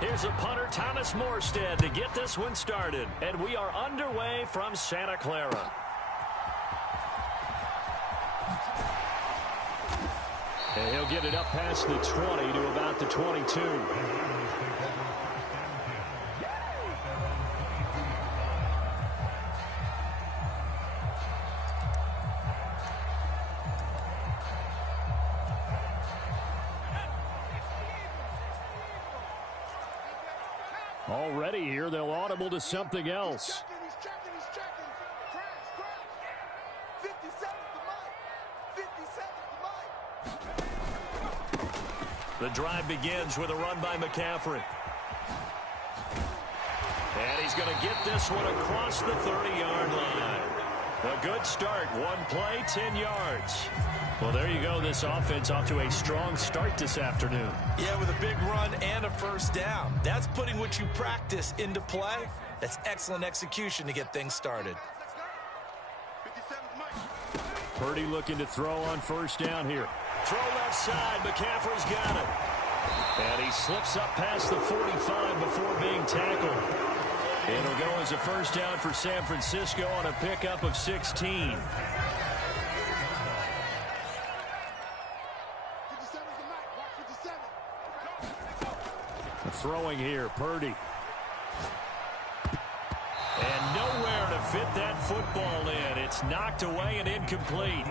Here's a punter, Thomas Morstead, to get this one started. And we are underway from Santa Clara. And he'll get it up past the 20 to about the 22. Already here, they'll audible to something else. He's checking. Crash. 50 seconds to Mike. The drive begins with a run by McCaffrey. And he's going to get this one across the 30-yard line. A good start. One play, 10 yards. Well, there you go. This offense off to a strong start this afternoon. Yeah, with a big run and a first down. That's putting what you practice into play. That's excellent execution to get things started. Purdy looking to throw on first down here. Throw left side. McCaffrey's got it. And he slips up past the 45 before being tackled. It'll go as a first down for San Francisco on a pickup of 16. Throwing here, Purdy. And nowhere to fit that football in. It's knocked away and incomplete.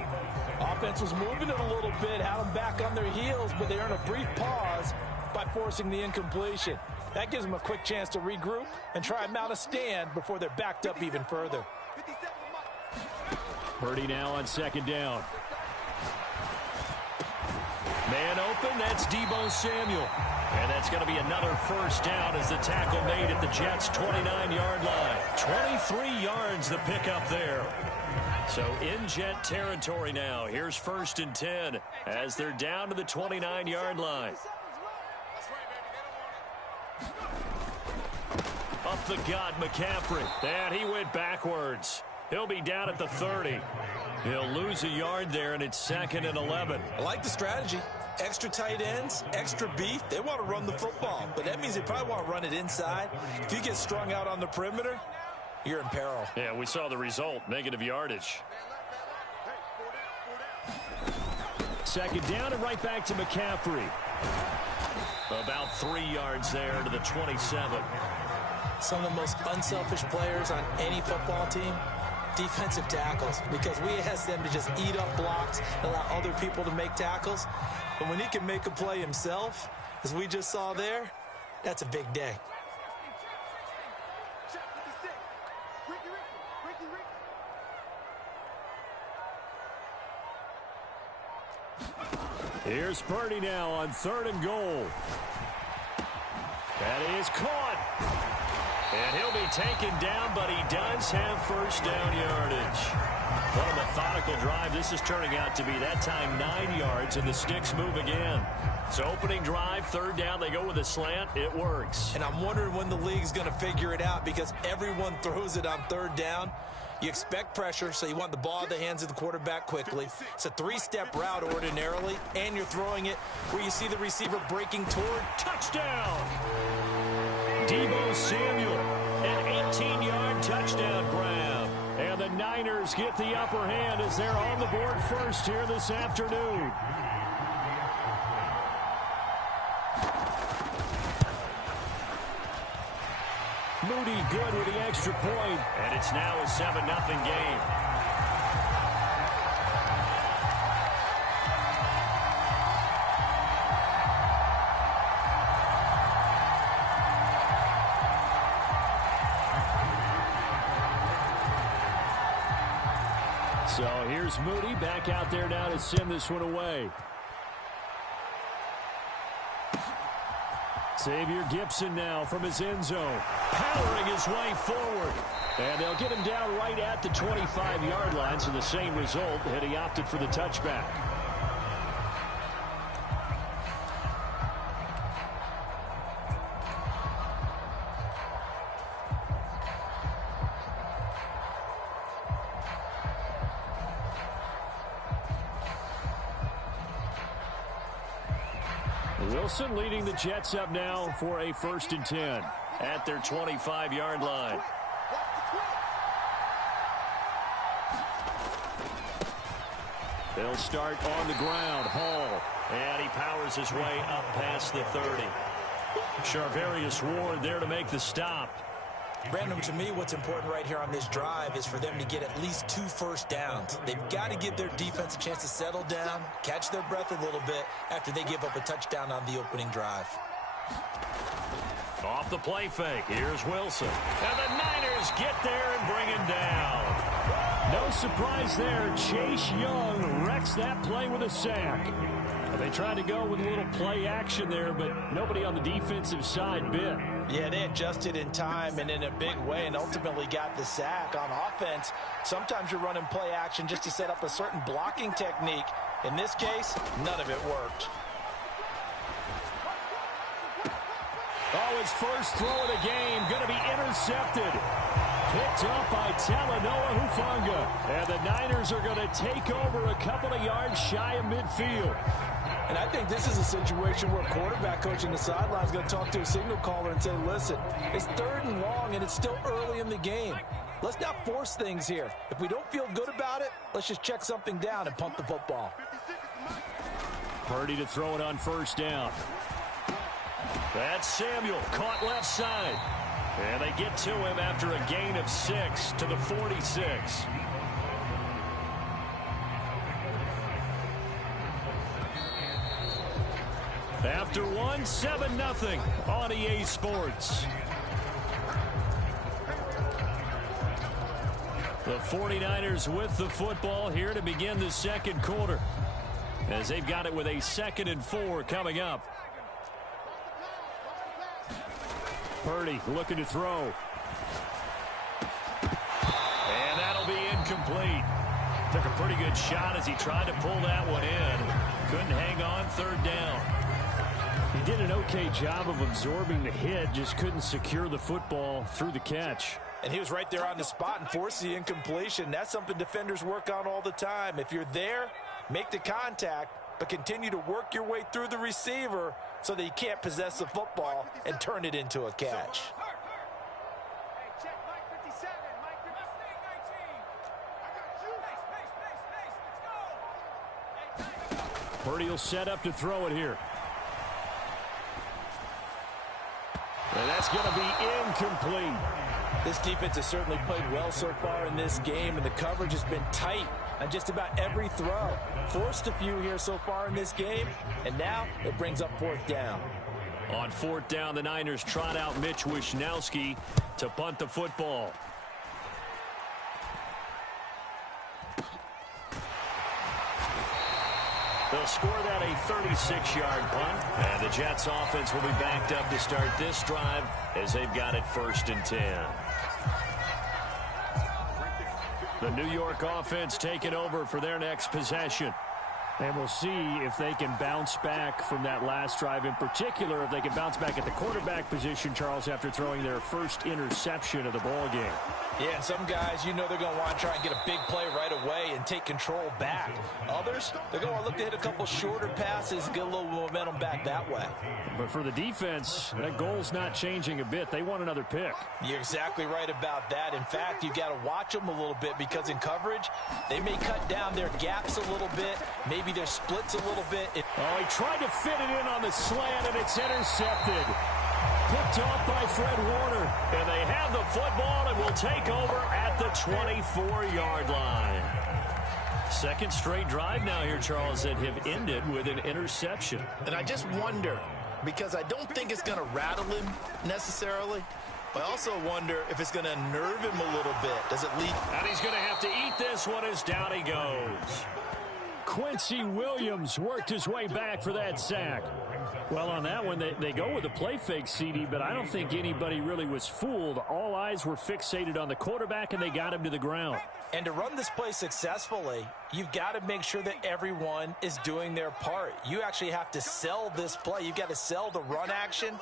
Offense was moving it a little bit, had them back on their heels, but they earned a brief pause by forcing the incompletion. That gives them a quick chance to regroup and try and mount a stand before they're backed up even further. Purdy now on second down. Man open, that's Deebo Samuel. And that's going to be another first down as the tackle made at the Jets' 29-yard line. 23 yards the pickup there. So in Jet territory now. Here's first and 10 as they're down to the 29-yard line. Up the gut, McCaffrey. And he went backwards. He'll be down at the 30. He'll lose a yard there, and it's 2nd and 11. I like the strategy. Extra tight ends, extra beef. They want to run the football, but that means they probably want to run it inside. If you get strung out on the perimeter, you're in peril. Yeah, we saw the result, negative yardage. Second down and right back to McCaffrey. About 3 yards there to the 27. Some of the most unselfish players on any football team, defensive tackles, because we ask them to just eat up blocks, allow other people to make tackles. But when he can make a play himself, as we just saw there, that's a big day. Here's Purdy now on 3rd and goal. That is caught. And he'll be taken down, but he does have first down yardage. What a methodical drive this is turning out to be. That time 9 yards, and the sticks move again. So opening drive, 3rd down, they go with a slant. It works. And I'm wondering when the league's going to figure it out, because everyone throws it on 3rd down. You expect pressure, so you want the ball in the hands of the quarterback quickly. It's a 3-step route ordinarily, and you're throwing it where you see the receiver breaking toward. Touchdown! Deebo Samuel, an 18-yard touchdown grab. And the Niners get the upper hand as they're on the board first here this afternoon. Moody good with the extra point, and it's now a 7-0 game. So here's Moody back out there now to send this one away. Xavier Gibson now from his end zone, powering his way forward. And they'll get him down right at the 25-yard line, so the same result had he opted for the touchback. Wilson leading the Jets up now for a 1st and 10 at their 25-yard line. They'll start on the ground. Hall. And he powers his way up past the 30. Charvarius Ward there to make the stop. Brandon, to me, what's important right here on this drive is for them to get at least 2 first downs. They've got to give their defense a chance to settle down, catch their breath a little bit after they give up a touchdown on the opening drive. Off the play fake. Here's Wilson. And the Niners get there and bring him down. No surprise there. Chase Young wrecks that play with a sack. They tried to go with a little play action there, but nobody on the defensive side bit. Yeah, they adjusted in time and in a big way and ultimately got the sack. On offense, sometimes you're running play action just to set up a certain blocking technique. In this case, none of it worked. Oh, his first throw of the game going to be intercepted. Picked up by Talanoa Hufanga. And the Niners are going to take over a couple of yards shy of midfield. And I think this is a situation where quarterback coach on the sideline is going to talk to a signal caller and say, listen, it's 3rd and long and it's still early in the game. Let's not force things here. If we don't feel good about it, let's just check something down and punt the football. Purdy to throw it on 1st down. That's Samuel caught left side. And they get to him after a gain of 6 to the 46. After 1, 7-0 on EA Sports. The 49ers with the football here to begin the 2nd quarter, as they've got it with a 2nd and 4 coming up. Purdy looking to throw. And that'll be incomplete. Took a pretty good shot as he tried to pull that one in. Couldn't hang on. 3rd down. He did an okay job of absorbing the hit, just couldn't secure the football through the catch. And he was right there on the spot and forced the incompletion. That's something defenders work on all the time. If you're there, make the contact, but continue to work your way through the receiver so that you can't possess the football and turn it into a catch. Purdy will set up to throw it here. And that's going to be incomplete. This defense has certainly played well so far in this game, and the coverage has been tight on just about every throw. Forced a few here so far in this game, and now it brings up 4th down. On 4th down, the Niners trot out Mitch Wishnowski to punt the football. They'll score that a 36-yard punt, and the Jets offense will be backed up to start this drive as they've got it 1st and 10. The New York offense taking over for their next possession. And we'll see if they can bounce back from that last drive, in particular if they can bounce back at the quarterback position, Charles, after throwing their first interception of the ball game. Yeah, and some guys, you know they're going to want to try and get a big play right away and take control back. Others, they're going to look to hit a couple shorter passes, get a little momentum back that way. But for the defense, that goal's not changing a bit. They want another pick. You're exactly right about that. In fact, you've got to watch them a little bit because in coverage, they may cut down their gaps a little bit, maybe their splits a little bit. Oh, he tried to fit it in on the slant, and it's intercepted. Picked off by Fred Warner. And they have the football and will take over at the 24-yard line. 2nd straight drive now here, Charles, that have ended with an interception. And I just wonder, because I don't think it's going to rattle him necessarily, but I also wonder if it's going to nerve him a little bit. Does it lead? And he's going to have to eat this one as down he goes. Quincy Williams worked his way back for that sack. Well, on that one, they go with a play fake, CD, but I don't think anybody really was fooled. All eyes were fixated on the quarterback, and they got him to the ground. And to run this play successfully, you've got to make sure that everyone is doing their part. You actually have to sell this play. You've got to sell the run action.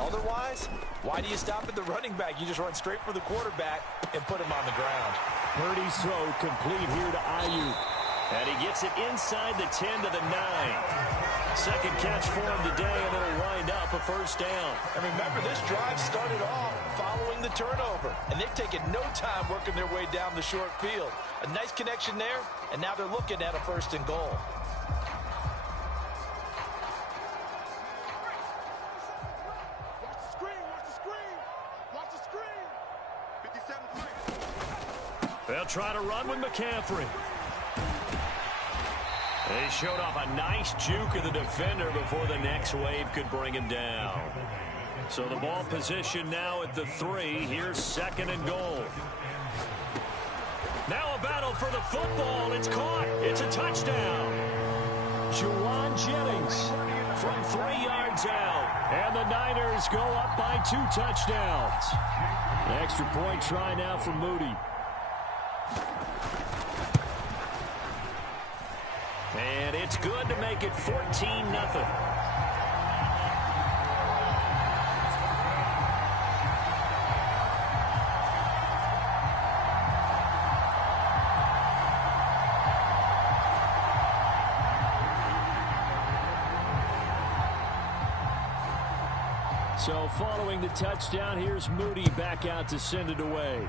Otherwise, why do you stop at the running back? You just run straight for the quarterback and put him on the ground. Purdy's throw complete here to Ayuk. And he gets it inside the 10 to the 9. Second catch for him today, and it'll wind up a first down. And remember, this drive started off following the turnover, and they've taken no time working their way down the short field. A nice connection there, and now they're looking at a first and goal. Watch the screen, watch the screen, watch the screen. 57 points. They'll try to run with McCaffrey. They showed off a nice juke of the defender before the next wave could bring him down. So the ball position now at the 3. Here's second and goal. Now a battle for the football. It's caught. It's a touchdown. Juwan Jennings from 3 yards out. And the Niners go up by 2 touchdowns. An extra point try now for Moody. And it's good to make it 14-0. So following the touchdown, here's Moody back out to send it away.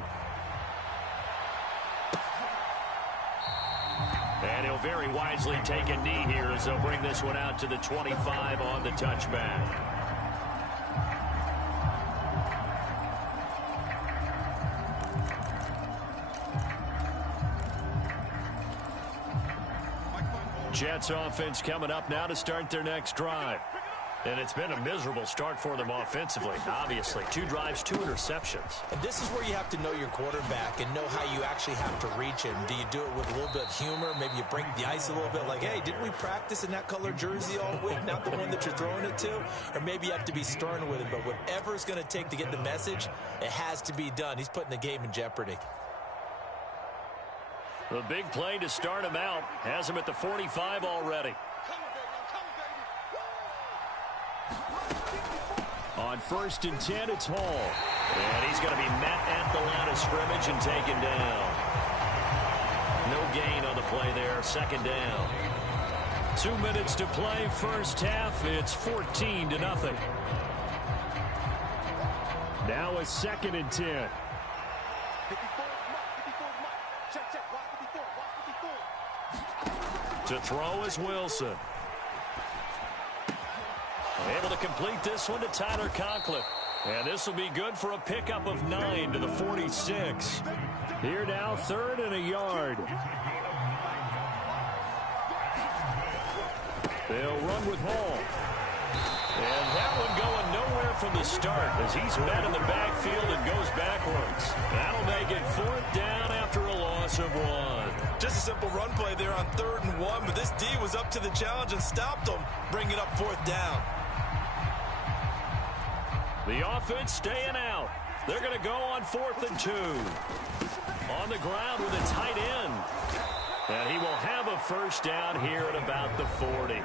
And he'll very wisely take a knee here as they'll bring this one out to the 25 on the touchback. Jets offense coming up now to start their next drive. And it's been a miserable start for them offensively, obviously. 2 drives, 2 interceptions. And this is where you have to know your quarterback and know how you actually have to reach him. Do you do it with a little bit of humor? Maybe you break the ice a little bit like, hey, didn't we practice in that color jersey all week, not the one that you're throwing it to? Or maybe you have to be stern with him. But whatever it's going to take to get the message, it has to be done. He's putting the game in jeopardy. The big play to start him out has him at the 45 already. On 1st and 10, it's Hall. And he's going to be met at the line of scrimmage and taken down. No gain on the play there. Second down. 2 minutes to play. First half. It's 14-0. Now a 2nd and 10. To throw is Wilson. Able to complete this one to Tyler Conklin. And this will be good for a pickup of 9 to the 46. Here now, 3rd and a yard. They'll run with Hall. And that one going nowhere from the start as he's met in the backfield and goes backwards. That'll make it 4th down after a loss of 1. Just a simple run play there on 3rd and 1, but this D was up to the challenge and stopped them, bringing up 4th down. The offense staying out. They're going to go on 4th and 2. On the ground with a tight end. And he will have a first down here at about the 40.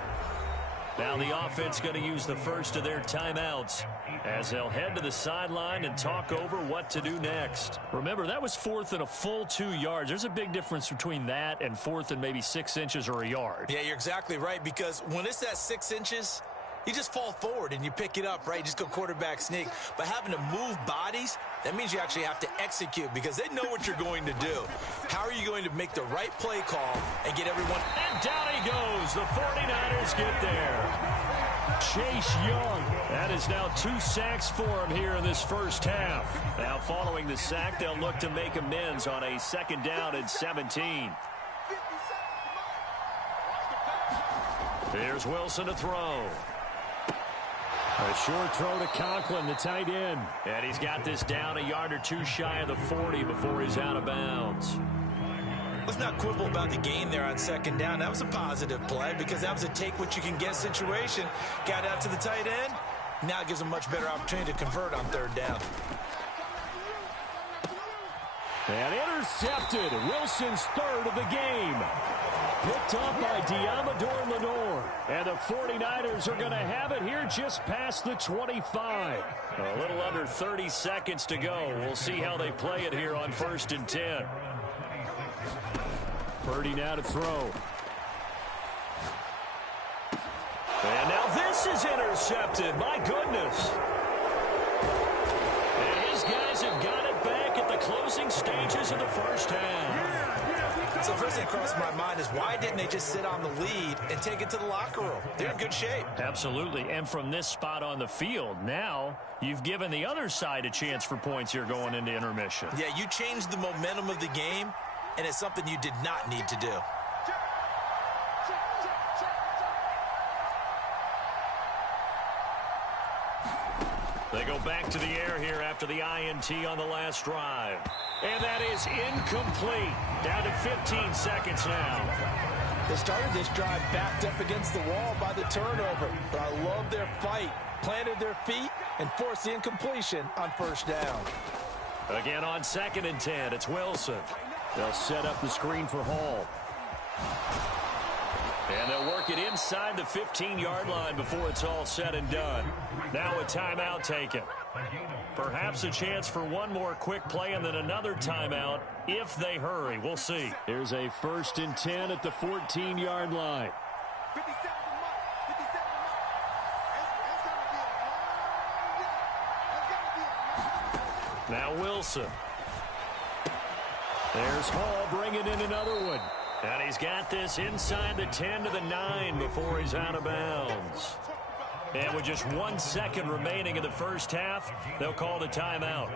Now the offense going to use the first of their timeouts as they'll head to the sideline and talk over what to do next. Remember, that was 4th and a full 2 yards. There's a big difference between that and 4th and maybe 6 inches or a yard. Yeah, you're exactly right, because when it's at 6 inches, you just fall forward and you pick it up, right? Just go quarterback sneak. But having to move bodies, that means you actually have to execute because they know what you're going to do. How are you going to make the right play call and get everyone? And down he goes. The 49ers get there. Chase Young. That is now 2 sacks for him here in this first half. Now following the sack, they'll look to make amends on a 2nd down and 17. Here's Wilson to throw. A short throw to Conklin, the tight end. And he's got this down a yard or 2 shy of the 40 before he's out of bounds. Let's not quibble about the gain there on 2nd down. That was a positive play because that was a take-what-you-can-get situation. Got out to the tight end. Now it gives him a much better opportunity to convert on 3rd down. And intercepted. Wilson's 3rd of the game. Picked up by Diamador Lenore. And the 49ers are going to have it here just past the 25. A little under 30 seconds to go. We'll see how they play it here on 1st and 10. Purdy now to throw. And now this is intercepted. My goodness. And his guys have got it back at the closing stages of the first half. So first thing that crossed my mind is why didn't they just sit on the lead and take it to the locker room? They're in good shape. Absolutely. And from this spot on the field, now you've given the other side a chance for points here going into intermission. Yeah, you changed the momentum of the game, and it's something you did not need to do. They go back to the air here after the INT on the last drive. And that is incomplete. Down to 15 seconds now. They started this drive backed up against the wall by the turnover. But I love their fight. Planted their feet and forced the incompletion on first down. Again on 2nd and 10, it's Wilson. They'll set up the screen for Hall. And they'll work it inside the 15-yard line before it's all said and done. Now a timeout taken. Perhaps a chance for one more quick play and then another timeout if they hurry. We'll see. Here's a 1st and 10 at the 14-yard line. 57 Now Wilson. There's Hall bringing in another one. And he's got this inside the 10 to the 9 before he's out of bounds. And with just 1 second remaining in the first half, they'll call the timeout.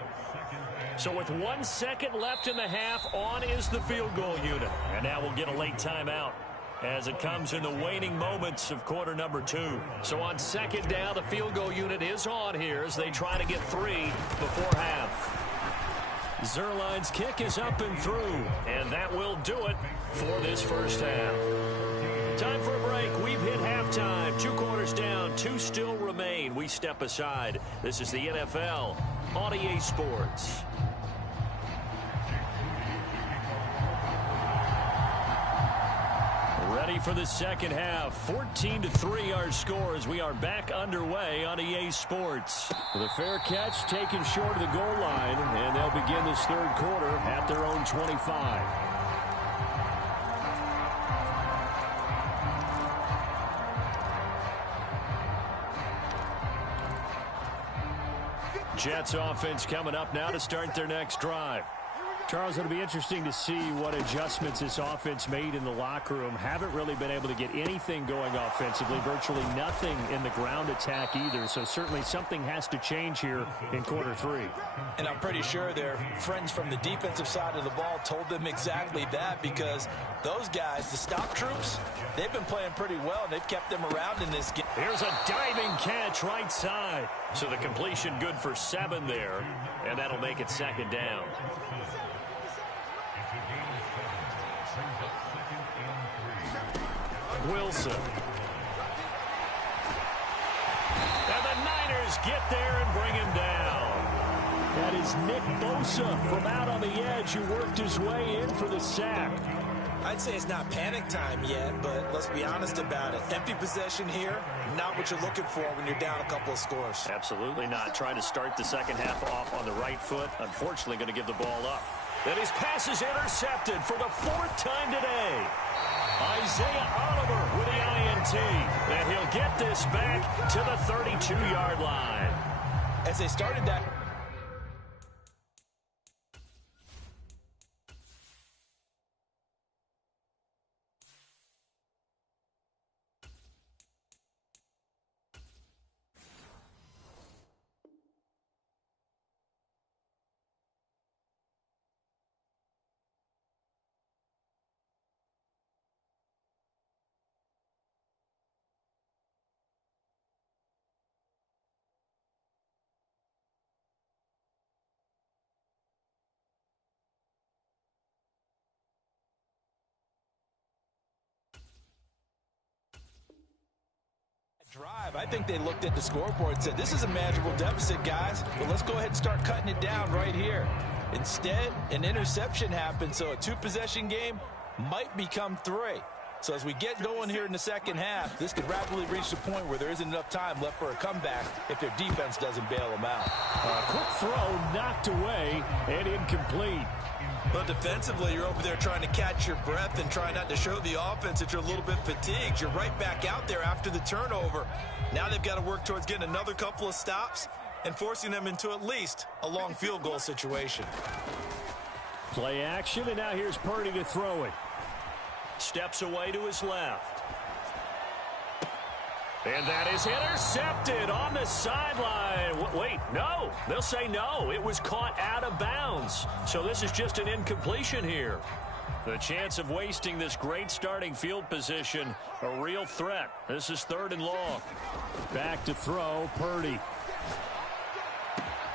So with 1 second left in the half, on is the field goal unit. And now we'll get a late timeout as it comes in the waning moments of quarter number 2. So on 2nd down, the field goal unit is on here as they try to get 3 before half. Zerline's kick is up and through, and that will do it for this first half. Time for a break. We've hit halftime. 2 quarters down, 2 still remain. We step aside. This is the NFL on EA Sports. Ready for the second half. 14-3 our score as we are back underway on EA Sports. The fair catch taken short of the goal line, and they'll begin this 3rd quarter at their own 25. Jets offense coming up now to start their next drive. Charles, it'll be interesting to see what adjustments this offense made in the locker room. Haven't really been able to get anything going offensively, virtually nothing in the ground attack either. So certainly something has to change here in quarter 3. And I'm pretty sure their friends from the defensive side of the ball told them exactly that, because those guys, the stop troops, they've been playing pretty well. They've kept them around in this game. Here's a diving catch right side. So the completion good for 7 there, and that'll make it 2nd down. Wilson. And the Niners get there and bring him down. That is Nick Bosa from out on the edge who worked his way in for the sack. I'd say it's not panic time yet, but let's be honest about it. Empty possession here, not what you're looking for when you're down a couple of scores. Absolutely not. Trying to start the second half off on the right foot. Unfortunately, going to give the ball up. Then his pass is intercepted for the 4th time today. Isaiah Oliver with the INT. And he'll get this back to the 32-yard line. As they started that... drive, I think they looked at the scoreboard and said, this is a manageable deficit, guys, but let's go ahead and start cutting it down right here. Instead, an interception happened, so a 2-possession game might become 3. So as we get going here in the second half, this could rapidly reach the point where there isn't enough time left for a comeback if their defense doesn't bail them out. Quick throw knocked away and incomplete. But defensively, you're over there trying to catch your breath and try not to show the offense that you're a little bit fatigued. You're right back out there after the turnover. Now they've got to work towards getting another couple of stops and forcing them into at least a long field goal situation. Play action, and now here's Purdy to throw it. Steps away to his left. And that is intercepted on the sideline. Wait, no. They'll say no. It was caught out of bounds. So this is just an incompletion here. The chance of wasting this great starting field position, a real threat. This is 3rd and long. Back to throw, Purdy.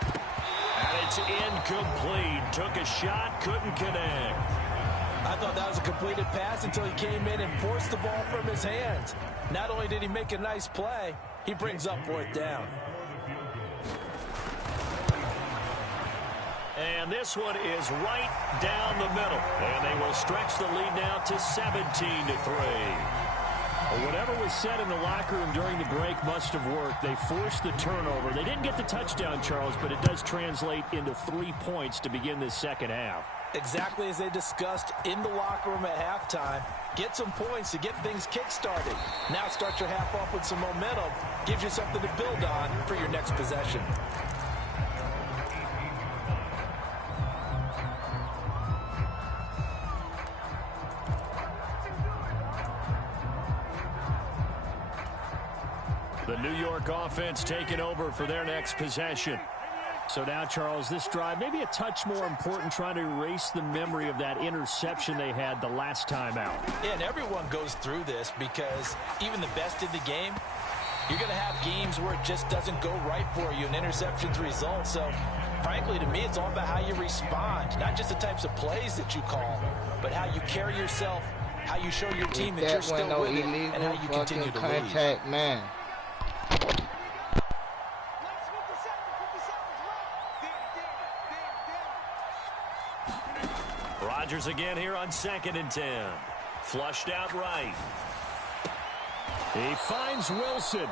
And it's incomplete. Took a shot, couldn't connect. I thought that was a completed pass until he came in and forced the ball from his hands. Not only did he make a nice play, he brings up 4th down. And this one is right down the middle. And they will stretch the lead now to 17-3. Whatever was said in the locker room during the break must have worked. They forced the turnover. They didn't get the touchdown, Charles, but it does translate into 3 points to begin this second half. Exactly as they discussed in the locker room at halftime. Get some points to get things kick-started. Now start your half off with some momentum. Gives you something to build on for your next possession. The New York offense taking over for their next possession. So now, Charles, this drive maybe a touch more important, trying to erase the memory of that interception they had the last time out. Yeah, and everyone goes through this because even the best in the game, you're going to have games where it just doesn't go right for you and interceptions result. So, frankly, to me, it's all about how you respond, not just the types of plays that you call, but how you carry yourself, how you show your team that you're still with it, and how you continue to lead. Man. Rodgers again here on 2nd and 10. Flushed out right. He finds Wilson.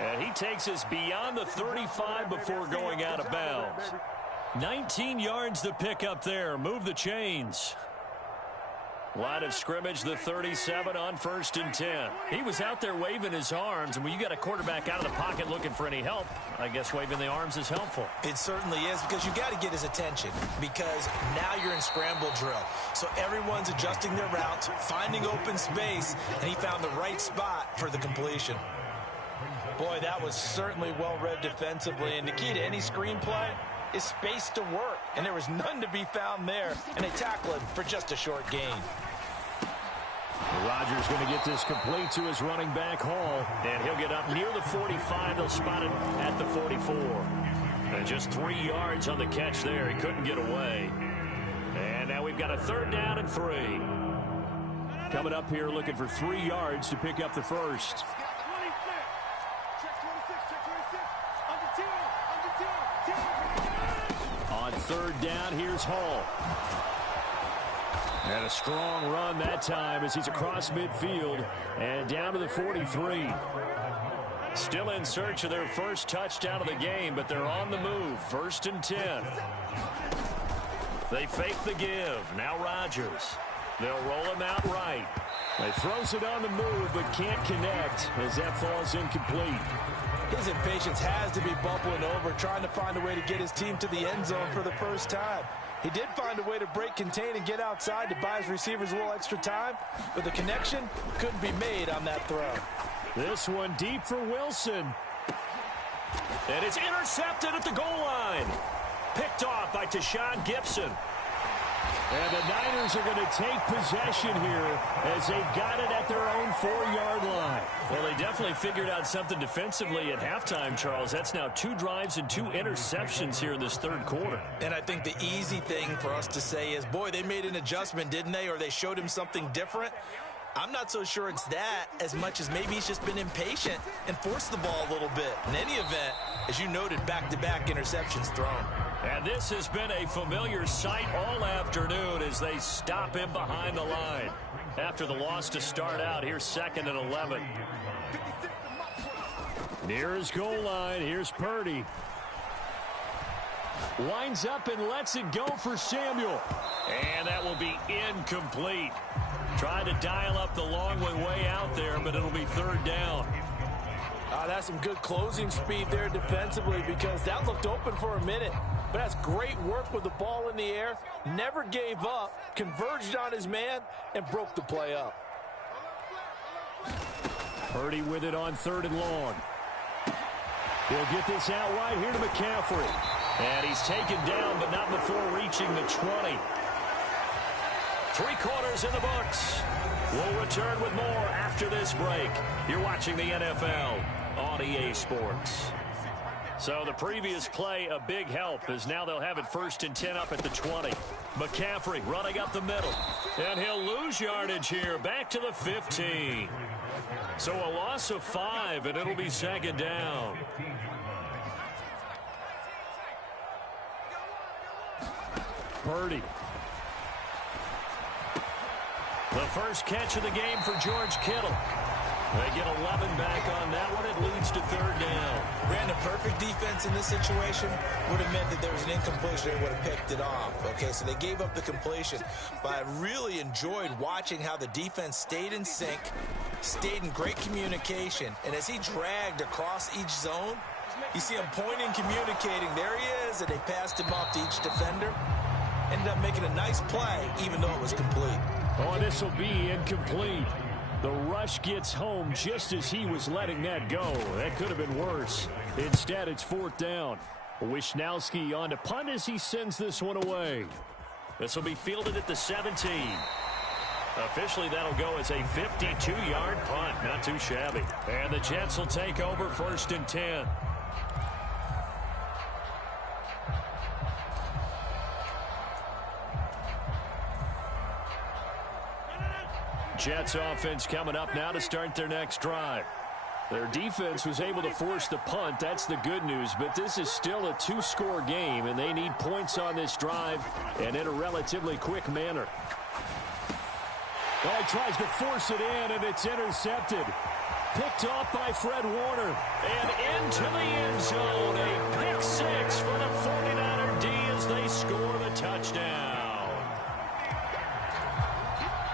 And he takes us beyond the 35 before going out of bounds. 19 yards to pick up there. Move the chains. Line of scrimmage, the 37 on 1st and 10. He was out there waving his arms, and when you got a quarterback out of the pocket looking for any help, I guess waving the arms is helpful. It certainly is, because you got to get his attention, because now you're in scramble drill. So everyone's adjusting their routes, finding open space, and he found the right spot for the completion. Boy, that was certainly well read defensively, and the key to any screenplay is space to work, and there was none to be found there, and they tackle him for just a short gain. Rodgers going to get this complete to his running back Hall, and he'll get up near the 45. They'll spot him at the 44. And just 3 yards on the catch there. He couldn't get away. And now we've got a 3rd down and 3. Coming up here looking for 3 yards to pick up the first. On 3rd down, here's Hall. And a strong run that time as he's across midfield and down to the 43. Still in search of their first touchdown of the game, but they're on the move. 1st and 10. They fake the give. Now Rodgers. They'll roll him out right. He throws it on the move but can't connect as that falls incomplete. His impatience has to be bubbling over, trying to find a way to get his team to the end zone for the first time. He did find a way to break contain and get outside to buy his receivers a little extra time, but the connection couldn't be made on that throw. This one deep for Wilson. And it's intercepted at the goal line. Picked off by Tashawn Gibson. And the Niners are going to take possession here as they've got it at their own 4-yard line. Well, they definitely figured out something defensively at halftime, Charles. That's now 2 drives and 2 interceptions here in this 3rd quarter. And I think the easy thing for us to say is, boy, they made an adjustment, didn't they? Or they showed him something different. I'm not so sure it's that as much as maybe he's just been impatient and forced the ball a little bit. In any event, as you noted, back-to-back interceptions thrown. And this has been a familiar sight all afternoon as they stop him behind the line. after the loss to start out. Here's 2nd and 11. Near his goal line, here's Purdy. Winds up and lets it go for Samuel. And that will be incomplete. Trying to dial up the long way out there, but it'll be 3rd down. That's some good closing speed there defensively, because that looked open for a minute. But that's great work with the ball in the air. Never gave up, converged on his man, and broke the play up. Purdy with it on 3rd and long. He'll get this out wide here to McCaffrey. And he's taken down, but not before reaching the 20. 3 quarters in the books. We'll return with more after this break. You're watching the NFL on EA Sports. So the previous play, a big help, as now they'll have it 1st and 10 up at the 20. McCaffrey running up the middle. And he'll lose yardage here, back to the 15. So a loss of 5, and it'll be 2nd down. Purdy. The first catch of the game for George Kittle. They get 11 back on that one. It leads to 3rd down. Brandon, perfect defense in this situation would have meant that there was an incompletion. They would have picked it off. Okay, so they gave up the completion. But I really enjoyed watching how the defense stayed in sync, stayed in great communication. And as he dragged across each zone, you see him pointing, communicating. There he is, and they passed him off to each defender. Ended up making a nice play, even though it was complete. Oh, this will be incomplete. The rush gets home just as he was letting that go. That could have been worse. Instead, it's 4th down. Wisnowski on to punt as he sends this one away. This will be fielded at the 17. Officially, that'll go as a 52-yard punt. Not too shabby. And the Jets will take over 1st and 10. Jets offense coming up now to start their next drive. Their defense was able to force the punt. That's the good news. But this is still a 2-score game, and they need points on this drive and in a relatively quick manner. Well, he tries to force it in, and it's intercepted. Picked off by Fred Warner. And into the end zone. A pick 6 for the 49er D as they score the touchdown.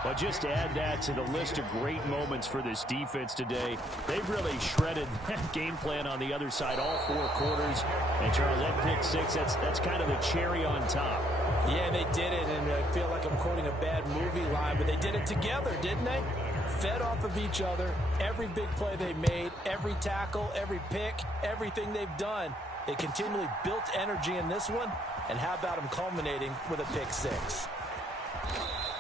But just to add that to the list of great moments for this defense today, they've really shredded that game plan on the other side all 4 quarters. And, Charles, that pick 6, that's kind of the cherry on top. Yeah, they did it, and I feel like I'm quoting a bad movie line, but they did it together, didn't they? Fed off of each other, every big play they made, every tackle, every pick, everything they've done. They continually built energy in this one, and how about them culminating with a pick 6?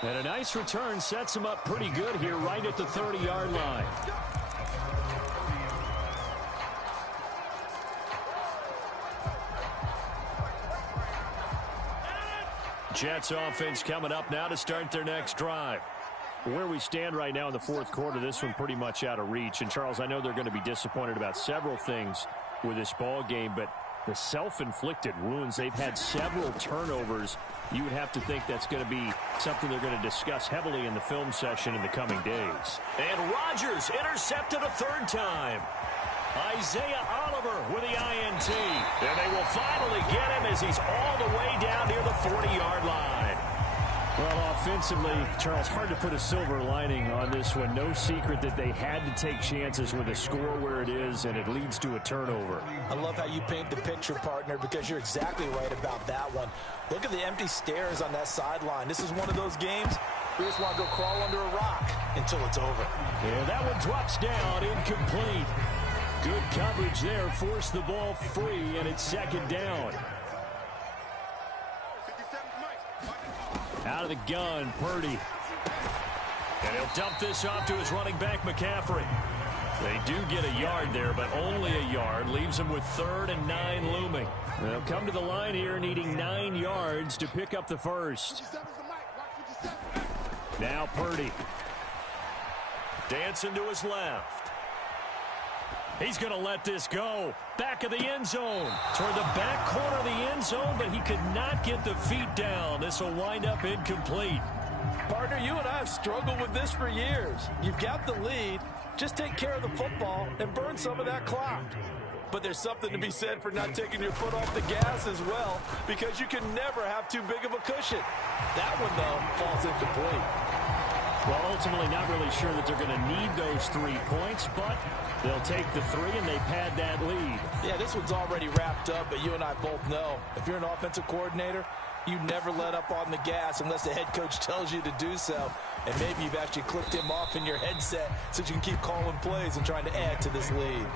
And a nice return sets him up pretty good here right at the 30-yard line. Jets offense coming up now to start their next drive. Where we stand right now in the 4th quarter, this one pretty much out of reach. And, Charles, I know they're going to be disappointed about several things with this ball game, but the self-inflicted wounds, they've had several turnovers. You would have to think that's going to be something they're going to discuss heavily in the film session in the coming days. And Rodgers intercepted a 3rd time. Isaiah Oliver with the INT. And they will finally get him as he's all the way down near the 40-yard line. Well, offensively, Charles, hard to put a silver lining on this one. No secret that they had to take chances with a score where it is, and it leads to a turnover. I love how you paint the picture, partner, because you're exactly right about that one. Look at the empty stairs on that sideline. This is one of those games we just want to go crawl under a rock until it's over. Yeah, that one drops down, incomplete. Good coverage there, forced the ball free, and it's 2nd down. Out of the gun, Purdy. And he'll dump this off to his running back, McCaffrey. They do get a yard there, but only a yard. Leaves them with 3rd and 9 looming. They'll come to the line here needing 9 yards to pick up the first. Now Purdy. Dancing to his left. He's going to let this go. Back of the end zone. Toward the back corner of the end zone, but he could not get the feet down. This will wind up incomplete. Partner, you and I have struggled with this for years. You've got the lead. Just take care of the football and burn some of that clock. But there's something to be said for not taking your foot off the gas as well, because you can never have too big of a cushion. That one, though, falls incomplete. Well, ultimately not really sure that they're going to need those 3 points, but they'll take the 3 and they pad that lead. Yeah, this one's already wrapped up, but you and I both know if you're an offensive coordinator, you never let up on the gas unless the head coach tells you to do so. And maybe you've actually clicked him off in your headset so you can keep calling plays and trying to add to this lead.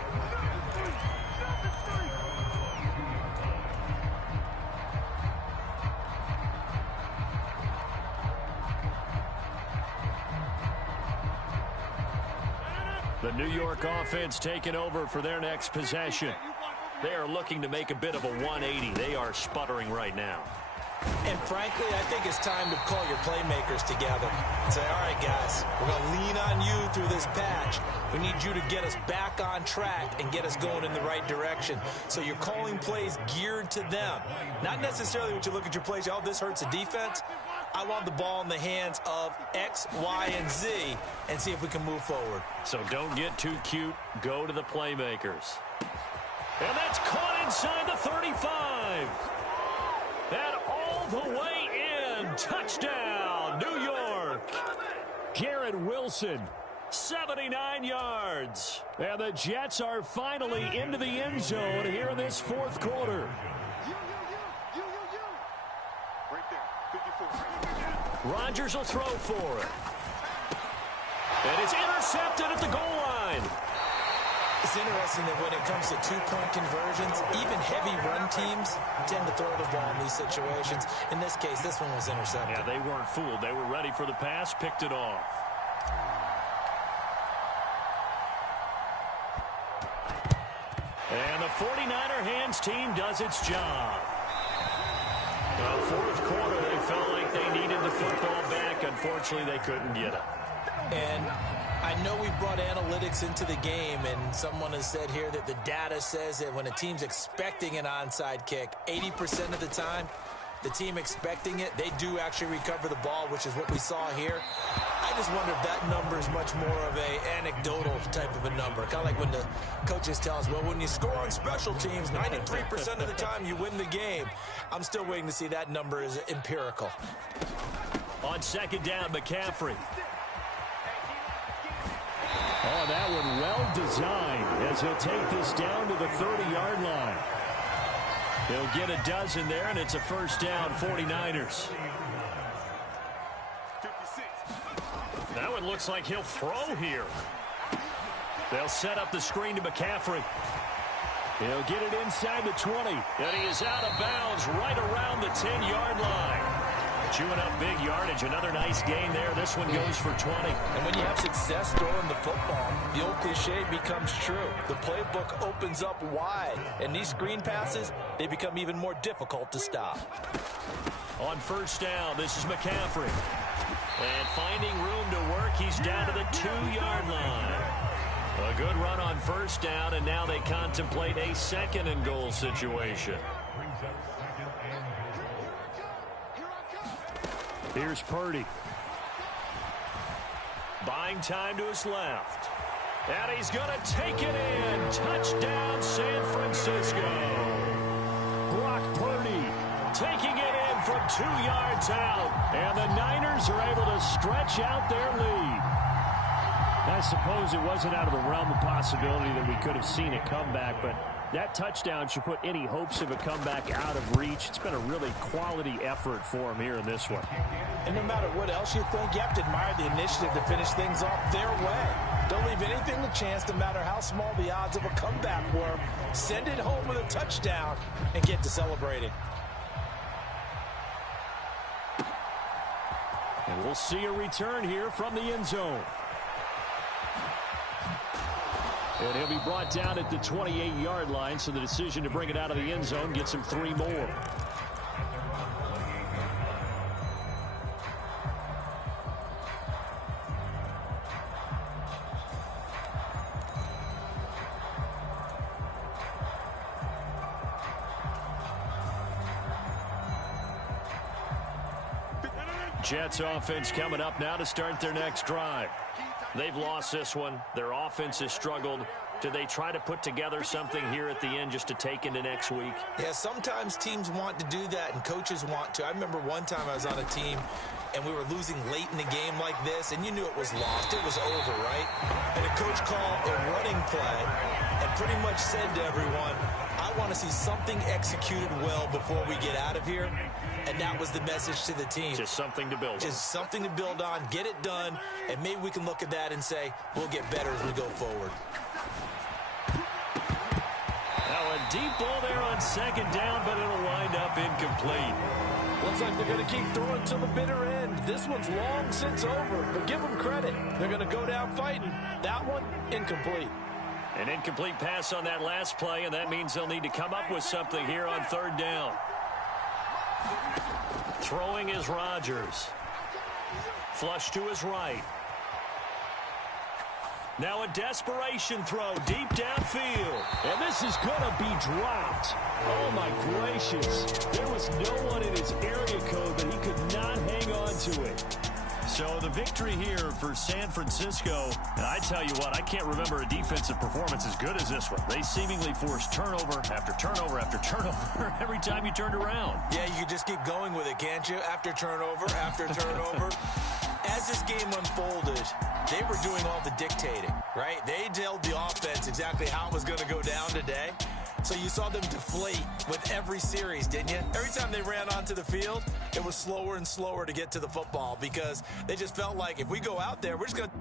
The New York offense taking over for their next possession. They are looking to make a bit of a 180. They are sputtering right now. And frankly, I think it's time to call your playmakers together and say, all right, guys, we're going to lean on you through this patch. We need you to get us back on track and get us going in the right direction. So you're calling plays geared to them. Not necessarily when you look at your plays, oh, this hurts the defense. I want the ball in the hands of X, Y, and Z and see if we can move forward. So don't get too cute. Go to the playmakers. And that's caught inside the 35. And all the way in. Touchdown, New York. Garrett Wilson, 79 yards. And the Jets are finally into the end zone here in this fourth quarter. Right there, 54. Rodgers will throw for it. And it's intercepted at the goal line. It's interesting that when it comes to two-point conversions, even heavy run teams tend to throw the ball in these situations. In this case, this one was intercepted. Yeah, they weren't fooled. They were ready for the pass, picked it off. And the 49er hands team does its job. Fourth quarter, they felt like they needed the football back. Unfortunately, they couldn't get it. And I know we brought analytics into the game, and someone has said here that the data says that when a team's expecting an onside kick, 80% of the time, the team expecting it, they do actually recover the ball, which is what we saw here. I just wonder if that number is much more of a anecdotal type of a number. Kind of like when the coaches tell us, well, when you score on special teams, 93% of the time you win the game. I'm still waiting to see that number is empirical. On second down, McCaffrey. Oh, that one well designed as he'll take this down to the 30-yard line. He'll get a dozen there, and it's a first down, 49ers. 56. That one looks like he'll throw here. They'll set up the screen to McCaffrey. He'll get it inside the 20, and he is out of bounds right around the 10-yard line. Chewing up big yardage. Another nice gain there. This one goes for 20. And when you have success throwing the football, the old cliche becomes true. The playbook opens up wide. And these screen passes, they become even more difficult to stop. On first down, this is McCaffrey. And finding room to work, he's down to the 2-yard line. A good run on first down, and now they contemplate a second and goal situation. Here's Purdy. Buying time to his left. And he's going to take it in. Touchdown, San Francisco. Brock Purdy taking it in from 2 yards out. And the Niners are able to stretch out their lead. I suppose it wasn't out of the realm of possibility that we could have seen a comeback, but that touchdown should put any hopes of a comeback out of reach. It's been a really quality effort for him here in this one. And no matter what else you think, you have to admire the initiative to finish things off their way. Don't leave anything to chance, no matter how small the odds of a comeback were. Send it home with a touchdown and get to celebrating. And we'll see a return here from the end zone. And he'll be brought down at the 28-yard line, so the decision to bring it out of the end zone gets him 3 more. Jets offense coming up now to start their next drive. They've lost this one. Their offense has struggled. Do they try to put together something here at the end just to take into next week? Yeah, sometimes teams want to do that and coaches want to. I remember one time I was on a team and we were losing late in the game like this, and you knew it was lost. It was over, right? And the coach called a running play and pretty much said to everyone, I want to see something executed well before we get out of here. And that was the message to the team. Just something to build on. Just something to build on, get it done, and maybe we can look at that and say, we'll get better as we go forward. Now a deep ball there on second down, but it'll wind up incomplete. Looks like they're going to keep throwing till the bitter end. This one's long since over, but give them credit. They're going to go down fighting. That one, incomplete. An incomplete pass on that last play, and that means they'll need to come up with something here on third down. Throwing is Rodgers. Flush to his right. Now a desperation throw deep downfield. And this is going to be dropped. Oh, my gracious. There was no one in his area code, but he could not hang on to it. So the victory here for San Francisco, and I tell you what, I can't remember a defensive performance as good as this one. They seemingly forced turnover after turnover after turnover every time you turned around. Yeah, you can just keep going with it, can't you? After turnover, after turnover. As this game unfolded, they were doing all the dictating, right? They told the offense exactly how it was going to go down today. So you saw them deflate with every series, didn't you? Every time they ran onto the field, it was slower and slower to get to the football because they just felt like if we go out there, we're just going to